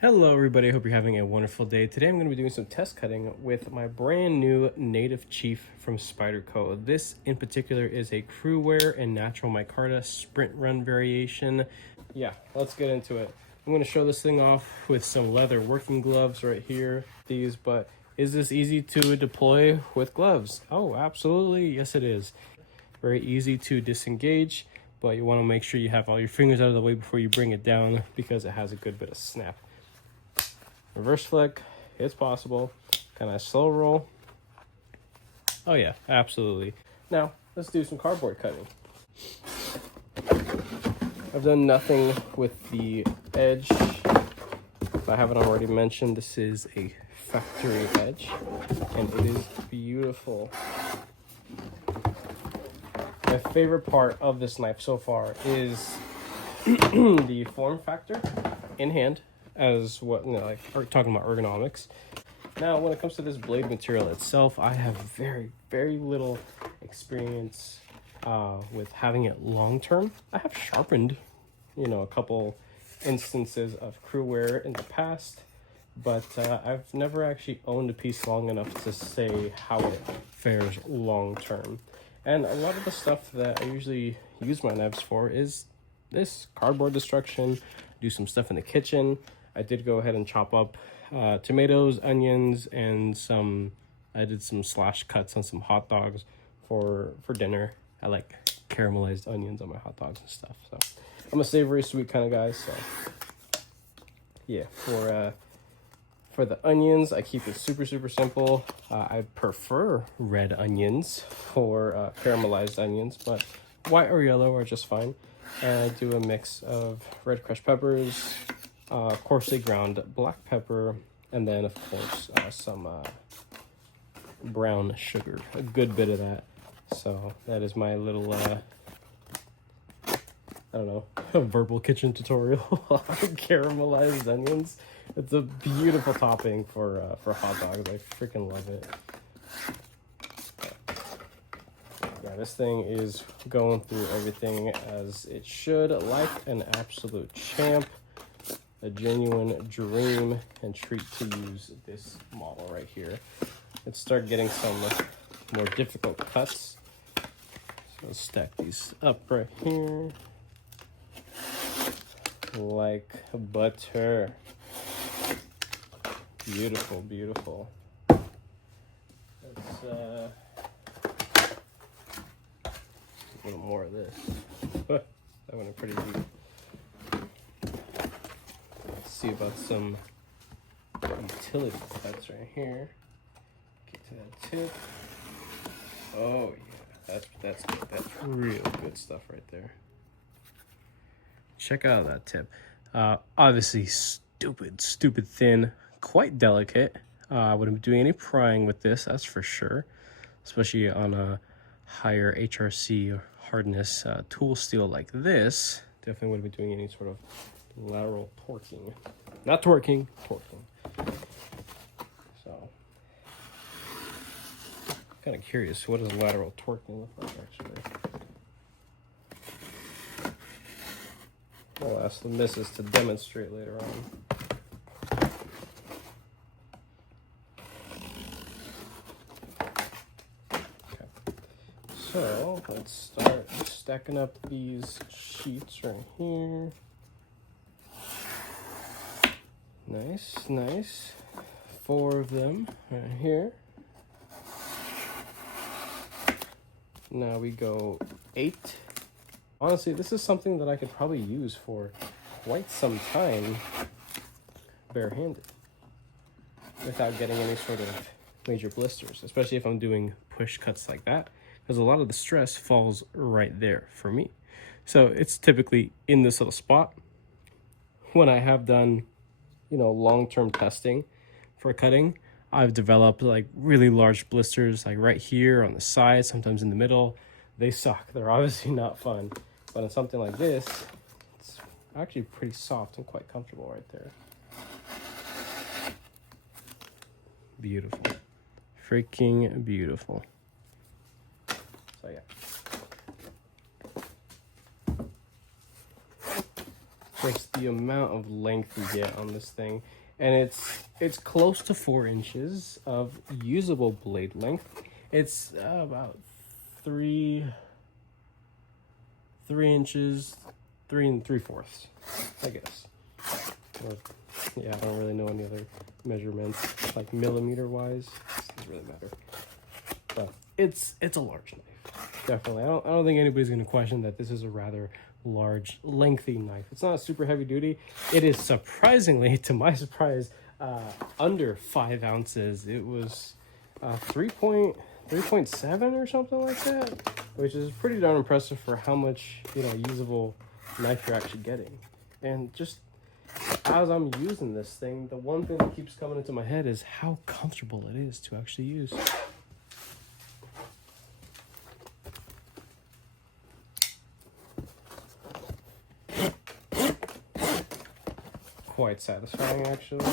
Hello everybody, I hope you're having a wonderful day. Today I'm going to be doing some test cutting with my brand new Native Chief from Spyderco. This in particular is a Crewwear and Natural Micarta Sprint Run variation. Yeah, let's get into it. I'm going to show this thing off with some leather working gloves right here. But is this easy to deploy with gloves? Oh, absolutely, yes it is. Very easy to disengage, but you want to make sure you have all your fingers out of the way before you bring it down because it has a good bit of snap. Reverse flick, it's possible. Can I slow roll? Oh yeah, absolutely. Now, let's do some cardboard cutting. I've done nothing with the edge. If I haven't already mentioned, this is a factory edge, and it is beautiful. My favorite part of this knife so far is the form factor in hand, as what, like talking about ergonomics. Now, when it comes to this blade material itself, I have very little experience with having it long term. I have sharpened, a couple instances of Crewwear in the past, but I've never actually owned a piece long enough to say how it fares long term. And a lot of the stuff that I usually use my knives for is this cardboard destruction, do some stuff in the kitchen. I did go ahead and chop up tomatoes, onions, and I did some slash cuts on some hot dogs for dinner. I like caramelized onions on my hot dogs and stuff. So I'm a savory sweet kind of guy. So yeah, for the onions, I keep it super simple. I prefer red onions for caramelized onions, but white or yellow are just fine. And I do a mix of red crushed peppers, coarsely ground black pepper, and then of course some brown sugar, a good bit of that. So that is my little I don't know, verbal kitchen tutorial on caramelized onions. It's a beautiful topping for hot dogs. I freaking love it. Yeah, this thing is going through everything as it should, like an absolute champ. A genuine dream and treat to use this model right here. Let's start getting some more difficult cuts. So let's stack these up right here. Like butter. Beautiful. Let's a little more of this. That went pretty deep. Let's see about some utility cuts right here. Get to that tip. Oh yeah, that's good. That's real good stuff right there. Check out that tip. Obviously stupid thin, quite delicate. I wouldn't be doing any prying with this, that's for sure, especially on a higher HRC or hardness tool steel like this. Definitely wouldn't be doing any sort of lateral torquing. Not torquing, torquing. So, kind of curious, what does lateral torquing look like actually? I'll ask the missus to demonstrate later on. Okay. So let's start stacking up these sheets right here. Nice. 4 of them right here. Now we go 8. Honestly, this is something that I could probably use for quite some time barehanded without getting any sort of major blisters, especially if I'm doing push cuts like that, because a lot of the stress falls right there for me. So it's typically in this little spot. When I have done, long-term testing for cutting, I've developed like really large blisters, like right here on the side, sometimes in the middle. They suck. They're obviously not fun. But on something like this, it's actually pretty soft and quite comfortable right there. Beautiful. Freaking beautiful. So yeah. just the amount of length you get on this thing. And it's close to 4 inches of usable blade length. It's about 3 inches, 3 3/4, I guess. Or, yeah, I don't really know any other measurements, like millimeter wise. It doesn't really matter. But it's a large knife, definitely. I don't think anybody's gonna question that this is a rather large, lengthy knife. It's not super heavy duty. It is surprisingly, to my surprise, under 5 ounces. It was 3.7 or something like that, which is pretty darn impressive for how much, you know, usable knife you're actually getting. And just as I'm using this thing, the one thing that keeps coming into my head is how comfortable it is to actually use. Quite satisfying, actually.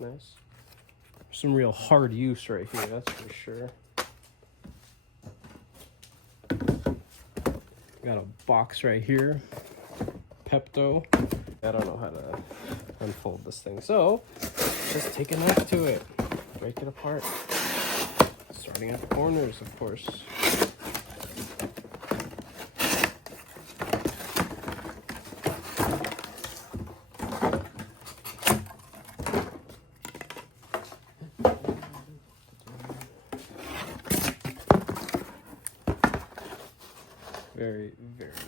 Nice. Some real hard use right here, that's for sure. Got a box right here. Pepto. I don't know how to unfold this thing, so just take a knife to it. Break it apart. Starting at the corners, of course. Very, very nice.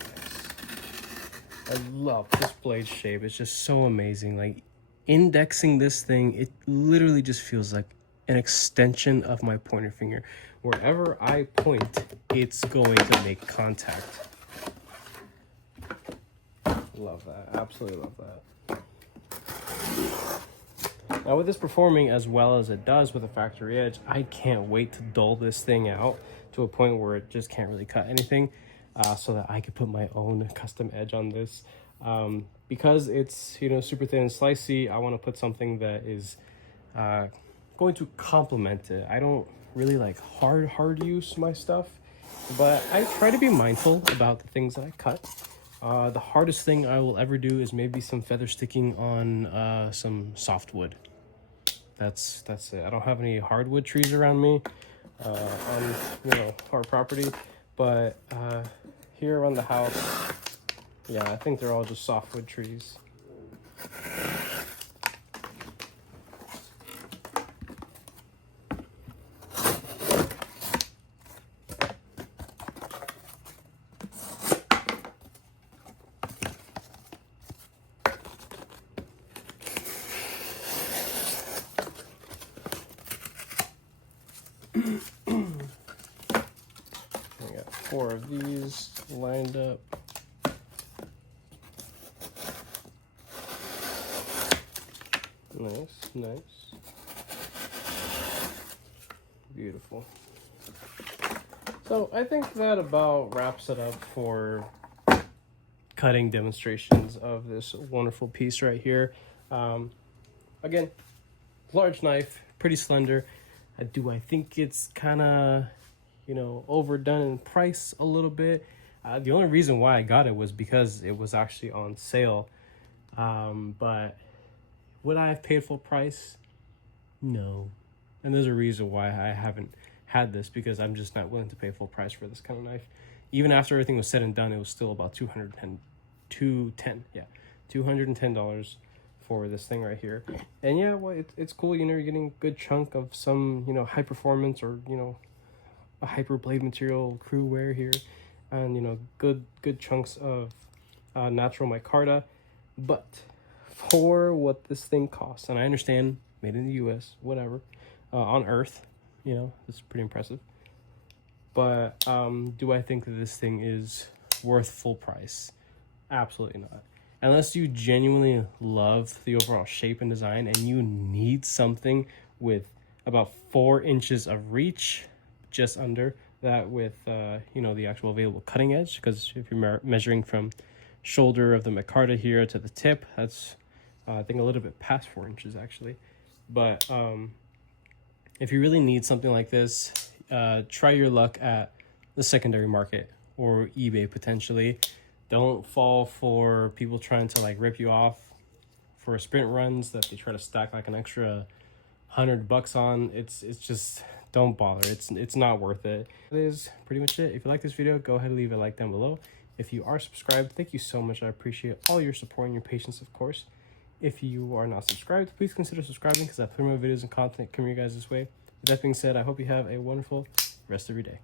I love this blade shape. It's just so amazing. Like, indexing this thing, it literally just feels like an extension of my pointer finger. Wherever I point, it's going to make contact. Love that. Absolutely love that. Now, with this performing as well as it does with a factory edge, I can't wait to dull this thing out to a point where it just can't really cut anything. So that I could put my own custom edge on this. Because it's, you know, super thin and slicey, I want to put something that is going to complement it. I don't really like hard use my stuff, but I try to be mindful about the things that I cut. The hardest thing I will ever do is maybe some feather sticking on some softwood. That's it. I don't have any hardwood trees around me on, you know, our property. But here around the house, yeah, I think they're all just softwood trees. I got 4 of these lined up. Nice. Beautiful. So I think that about wraps it up for cutting demonstrations of this wonderful piece right here. Again, large knife, pretty slender. I think it's kind of, you know, overdone in price a little bit. The only reason why I got it was because it was actually on sale. But would I have paid full price? No. And there's a reason why I haven't had this, because I'm just not willing to pay full price for this kind of knife. Even after everything was said and done, it was still about $210 for this thing right here. And yeah, well, it's cool, you know, you're getting a good chunk of some, you know, high performance or, you know, a hyper blade material crew wear here, and, you know, good chunks of natural micarta. But for what this thing costs, and I understand made in the US, whatever, on Earth, you know, it's pretty impressive. But do I think that this thing is worth full price? Absolutely not. Unless you genuinely love the overall shape and design and you need something with about 4 inches of reach, just under that, with you know, the actual available cutting edge, because if you're measuring from shoulder of the micarta here to the tip, that's I think a little bit past 4 inches actually. But if you really need something like this, try your luck at the secondary market or eBay potentially. Don't fall for people trying to like rip you off for sprint runs that they try to stack like an extra $100 on. It's just, don't bother. It's not worth it. That is pretty much it. If you like this video, go ahead and leave a like down below. If you are subscribed, thank you so much. I appreciate all your support and your patience, of course. If you are not subscribed, please consider subscribing because I put more videos and content coming your guys this way. With that being said, I hope you have a wonderful rest of your day.